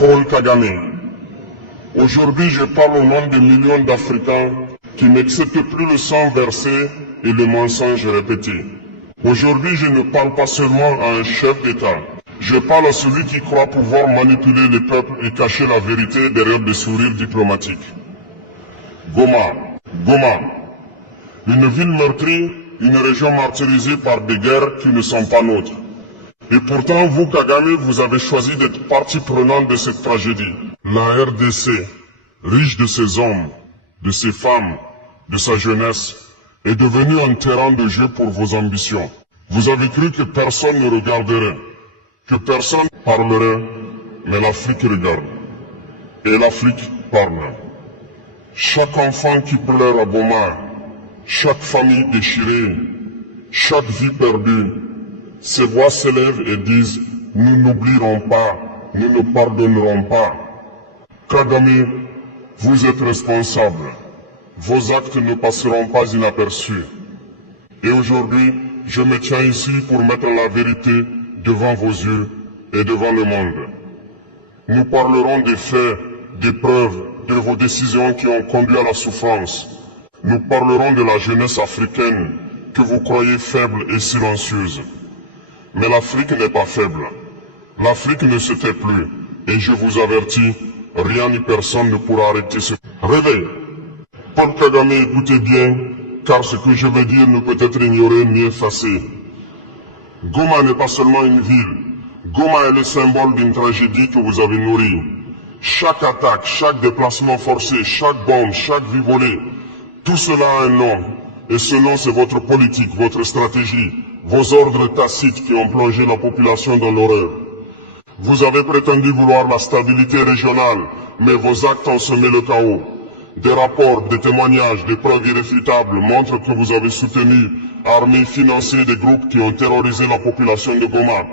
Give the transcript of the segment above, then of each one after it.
Paul Kagame. Aujourd'hui, je parle au nom des millions d'Africains qui n'acceptent plus le sang versé et le mensonge répété. Aujourd'hui, je ne parle pas seulement à un chef d'État. Je parle à celui qui croit pouvoir manipuler les peuples et cacher la vérité derrière des sourires diplomatiques. Goma. Une ville meurtrie, une région martyrisée par des guerres qui ne sont pas nôtres. Et pourtant, vous, Kagame, vous avez choisi d'être partie prenante de cette tragédie. La RDC, riche de ses hommes, de ses femmes, de sa jeunesse, est devenue un terrain de jeu pour vos ambitions. Vous avez cru que personne ne regarderait, que personne parlerait, mais l'Afrique regarde. Et l'Afrique parle. Chaque enfant qui pleure à Goma, chaque famille déchirée, chaque vie perdue, ces voix s'élèvent et disent « Nous n'oublierons pas, nous ne pardonnerons pas ». Kagame, vous êtes responsable. Vos actes ne passeront pas inaperçus. Et aujourd'hui, je me tiens ici pour mettre la vérité devant vos yeux et devant le monde. Nous parlerons des faits, des preuves, de vos décisions qui ont conduit à la souffrance. Nous parlerons de la jeunesse africaine que vous croyez faible et silencieuse. Mais l'Afrique n'est pas faible. L'Afrique ne se tait plus. Et je vous avertis, rien ni personne ne pourra arrêter ce réveil. Paul Kagame, écoutez bien, car ce que je vais dire ne peut être ignoré ni effacé. Goma n'est pas seulement une ville. Goma est le symbole d'une tragédie que vous avez nourrie. Chaque attaque, chaque déplacement forcé, chaque bombe, chaque vie volée, tout cela a un nom. Et ce nom, c'est votre politique, votre stratégie, vos ordres tacites qui ont plongé la population dans l'horreur. Vous avez prétendu vouloir la stabilité régionale, mais vos actes ont semé le chaos. Des rapports, des témoignages, des preuves irréfutables montrent que vous avez soutenu, armé, financé des groupes qui ont terrorisé la population de Goma.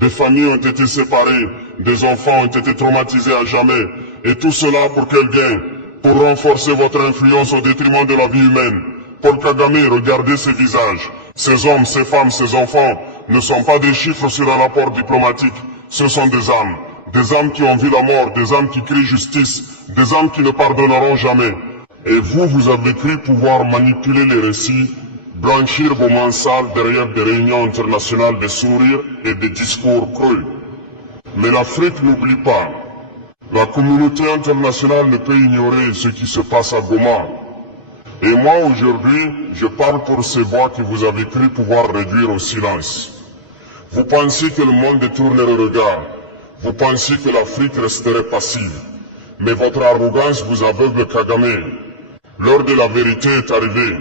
Des familles ont été séparées, des enfants ont été traumatisés à jamais. Et tout cela pour quel gain? Pour renforcer votre influence au détriment de la vie humaine. Paul Kagame, regardez ces visages. Ces hommes, ces femmes, ces enfants ne sont pas des chiffres sur un rapport diplomatique. Ce sont des âmes qui ont vu la mort, des âmes qui crient justice, des âmes qui ne pardonneront jamais. Et vous, vous avez cru pouvoir manipuler les récits, blanchir vos mains sales derrière des réunions internationales de sourires et des discours creux. Mais l'Afrique n'oublie pas. La communauté internationale ne peut ignorer ce qui se passe à Goma. Et moi, aujourd'hui, je parle pour ces voix que vous avez cru pouvoir réduire au silence. Vous pensiez que le monde détournerait le regard. Vous pensiez que l'Afrique resterait passive. Mais votre arrogance vous aveugle, Kagame. L'heure de la vérité est arrivée.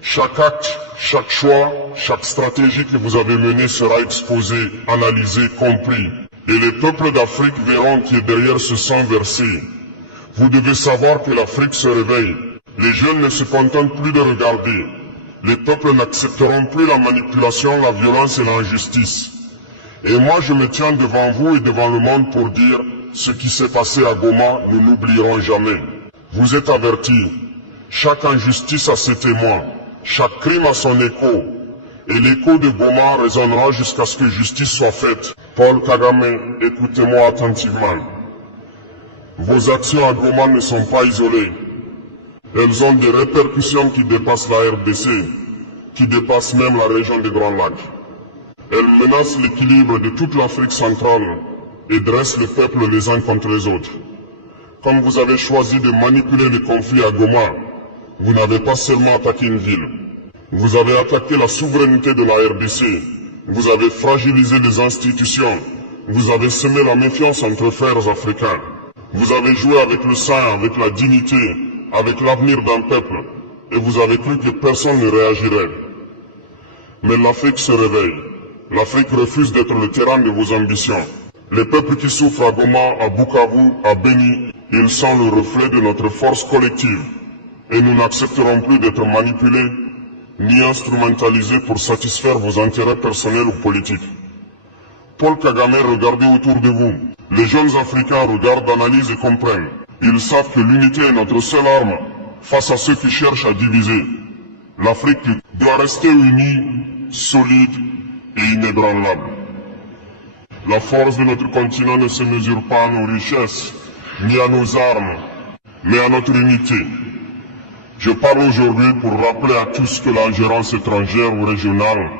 Chaque acte, chaque choix, chaque stratégie que vous avez menée sera exposée, analysée, compris. Et les peuples d'Afrique verront qui est derrière ce sang versé. Vous devez savoir que l'Afrique se réveille. Les jeunes ne se contentent plus de regarder. Les peuples n'accepteront plus la manipulation, la violence et l'injustice. Et moi je me tiens devant vous et devant le monde pour dire, ce qui s'est passé à Goma, nous n'oublierons jamais. Vous êtes avertis. Chaque injustice a ses témoins. Chaque crime a son écho. Et l'écho de Goma résonnera jusqu'à ce que justice soit faite. Paul Kagame, écoutez-moi attentivement. Vos actions à Goma ne sont pas isolées. Elles ont des répercussions qui dépassent la RDC, qui dépassent même la région des Grands Lacs. Elles menacent l'équilibre de toute l'Afrique centrale et dressent les peuples les uns contre les autres. Comme vous avez choisi de manipuler les conflits à Goma, vous n'avez pas seulement attaqué une ville. Vous avez attaqué la souveraineté de la RDC. Vous avez fragilisé les institutions. Vous avez semé la méfiance entre frères africains. Vous avez joué avec le sang, avec la dignité, avec l'avenir d'un peuple, et vous avez cru que personne ne réagirait. Mais l'Afrique se réveille. L'Afrique refuse d'être le terrain de vos ambitions. Les peuples qui souffrent à Goma, à Bukavu, à Beni, ils sont le reflet de notre force collective. Et nous n'accepterons plus d'être manipulés, ni instrumentalisés pour satisfaire vos intérêts personnels ou politiques. Paul Kagame, regardez autour de vous. Les jeunes Africains regardent, analysent et comprennent. Ils savent que l'unité est notre seule arme face à ceux qui cherchent à diviser. L'Afrique doit rester unie, solide et inébranlable. La force de notre continent ne se mesure pas à nos richesses, ni à nos armes, mais à notre unité. Je parle aujourd'hui pour rappeler à tous que l'ingérence étrangère ou régionale,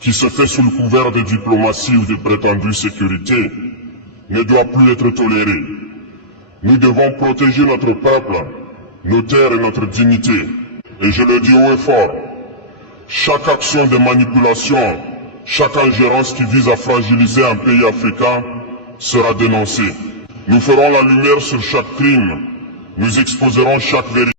qui se fait sous le couvert de diplomatie ou de prétendue sécurité, ne doit plus être tolérée. Nous devons protéger notre peuple, nos terres et notre dignité. Et je le dis haut et fort, chaque action de manipulation, chaque ingérence qui vise à fragiliser un pays africain sera dénoncée. Nous ferons la lumière sur chaque crime, nous exposerons chaque vérité.